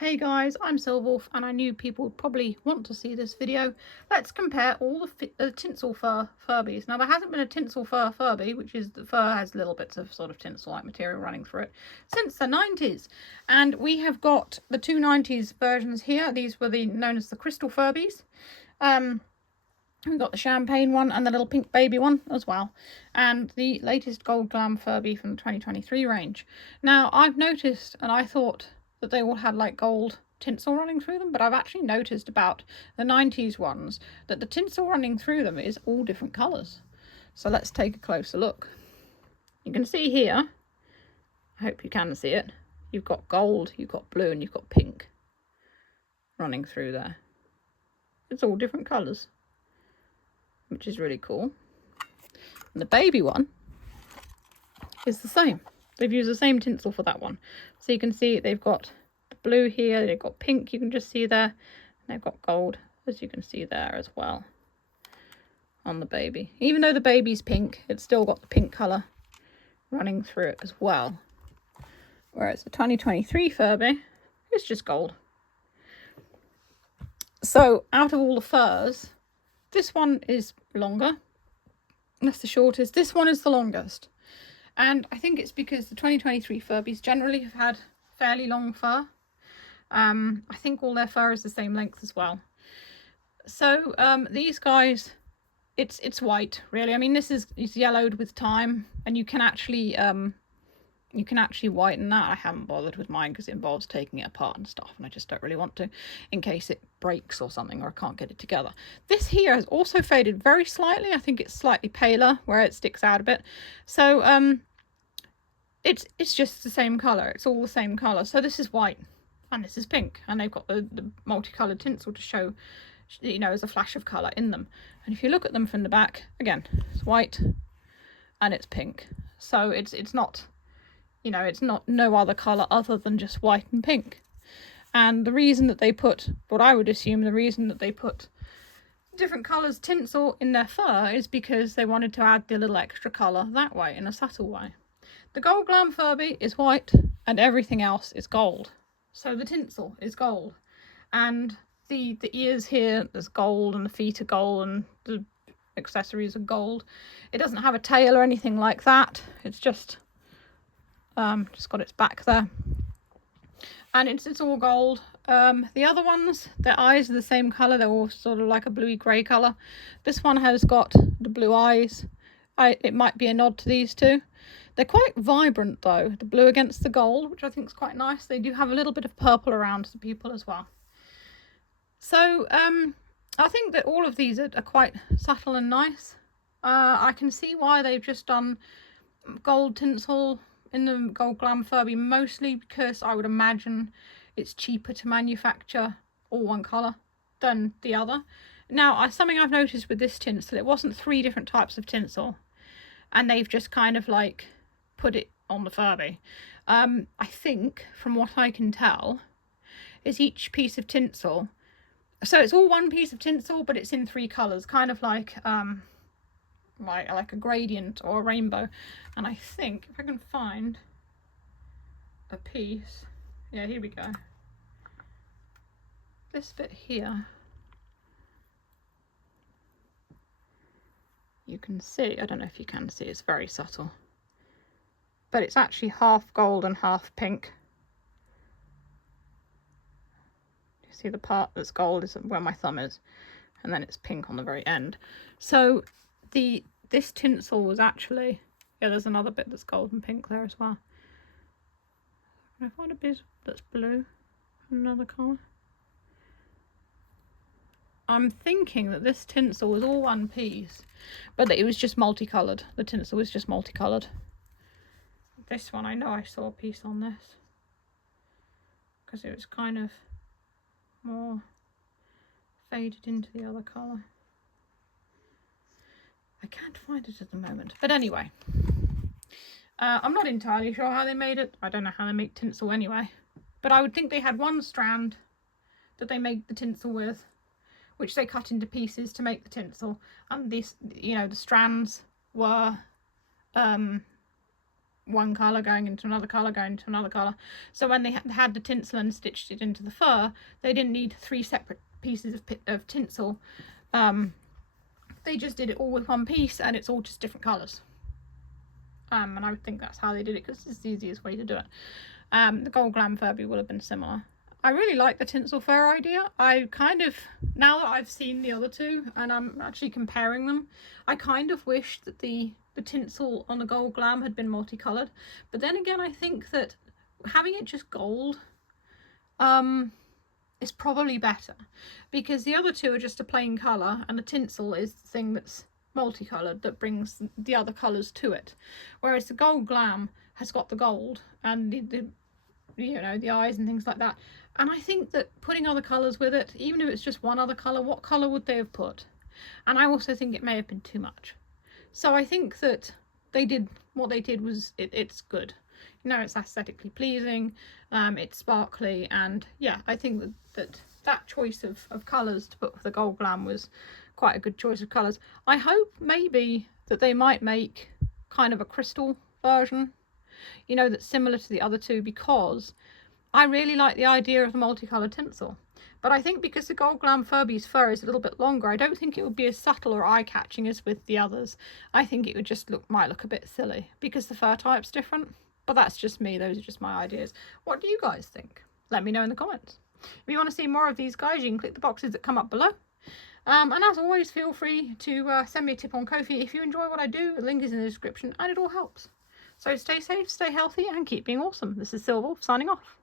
Hey guys, I'm Silwolf and I knew people would probably want to see this video. Let's compare all the tinsel fur Furbies. Now there hasn't been a tinsel fur Furby, which is the fur has little bits of sort of tinsel-like material running through it, since the 90s. And we have got the two 90s versions here. These were known as the crystal Furbies. We've got the champagne one and the little pink baby one as well. And the latest gold Glam Furby from the 2023 range. Now I've noticed, and I thought that they all had like gold tinsel running through them, but I've actually noticed about the 90s ones that the tinsel running through them is all different colours. So let's take a closer look. You can see here, I hope you can see it, you've got gold, you've got blue and you've got pink running through there. It's all different colours, which is really cool. And the baby one is the same. They've used the same tinsel for that one. So you can see they've got the blue here, they've got pink, you can just see there. And they've got gold, as you can see there as well on the baby. Even though the baby's pink, it's still got the pink colour running through it as well. Whereas the 2023 Furby is just gold. So out of all the furs, this one is longer. That's the shortest. This one is the longest. And I think it's because the 2023 Furbies generally have had fairly long fur. I think all their fur is the same length as well. So these guys, it's white really. I mean, this is yellowed with time, and you can actually whiten that. I haven't bothered with mine because it involves taking it apart and stuff, and I just don't really want to, in case it breaks or something, or I can't get it together. This here has also faded very slightly. I think it's slightly paler where it sticks out a bit. So it's just the same colour. It's all the same colour. So this is white and this is pink, and they've got the multicoloured tinsel to show, you know, as a flash of colour in them. And if you look at them from the back, again, it's white and it's pink. So it's not, you know, it's not no other colour other than just white and pink. And the reason that they put, what I would assume, the reason that they put different colours tinsel in their fur is because they wanted to add the little extra colour that way, in a subtle way. The gold Glam Furby is white and everything else is gold. So the tinsel is gold. And the ears here, there's gold, and the feet are gold, and the accessories are gold. It doesn't have a tail or anything like that. It's just got its back there. And it's all gold. The other ones, their eyes are the same colour. They're all sort of like a bluey grey colour. This one has got the blue eyes. It might be a nod to these two. They're quite vibrant though, the blue against the gold, which I think is quite nice. They do have a little bit of purple around the pupil as well. So I think that all of these are quite subtle and nice. I can see why they've just done gold tinsel in the gold Glam Furby, mostly because I would imagine it's cheaper to manufacture all one colour than the other. Now, something I've noticed with this tinsel, it wasn't 3 different types of tinsel, and they've just kind of like put it on the Furby. I think, from what I can tell, is each piece of tinsel, so it's all one piece of tinsel, but it's in 3 colours, kind of like a gradient or a rainbow. And I think if I can find a piece, yeah, here we go. This bit here, you can see, I don't know if you can see, it's very subtle, but it's actually half gold and half pink. You see the part that's gold is where my thumb is, and then it's pink on the very end. So this tinsel was actually, yeah, there's another bit that's gold and pink there as well. Can I find a bit that's blue, another colour? I'm thinking that this tinsel was all one piece, but that it was just multicoloured. The tinsel was just multicoloured. This one, I know I saw a piece on this, because it was kind of more faded into the other colour. I can't find it at the moment. But anyway, I'm not entirely sure how they made it. I don't know how they make tinsel anyway. But I would think they had one strand that they make the tinsel with, which they cut into pieces to make the tinsel. And this, you know, the strands were one colour going into another colour going into another colour. So when they had the tinsel and stitched it into the fur, they didn't need 3 separate pieces of tinsel. They just did it all with one piece, and it's all just different colours. And I would think that's how they did it, because it's the easiest way to do it. The gold Glam Furby would have been similar. I really like the tinsel fur idea. I kind of, now that I've seen the other two and I'm actually comparing them, I kind of wish that the tinsel on the gold Glam had been multicoloured. But then again, I think that having it just gold is probably better, because the other two are just a plain colour, and the tinsel is the thing that's multicoloured that brings the other colours to it. Whereas the gold Glam has got the gold and the you know, the eyes and things like that. And I think that putting other colours with it, even if it's just one other colour, what colour would they have put? And I also think it may have been too much. So I think that they did, what they did was, it's good. You know, it's aesthetically pleasing, it's sparkly, and yeah, I think that choice of colours to put for the gold Glam was quite a good choice of colours. I hope maybe that they might make kind of a crystal version, you know, that's similar to the other two, because I really like the idea of the multicoloured tinsel. But I think because the gold Glam Furby's fur is a little bit longer, I don't think it would be as subtle or eye-catching as with the others. I think it would just might look a bit silly because the fur type's different. But that's just me, those are just my ideas. What do you guys think? Let me know in the comments. If you want to see more of these guys, you can click the boxes that come up below. And as always, feel free to send me a tip on Ko-fi if you enjoy what I do. The link is in the description and it all helps. So stay safe, stay healthy, and keep being awesome. This is Silver signing off.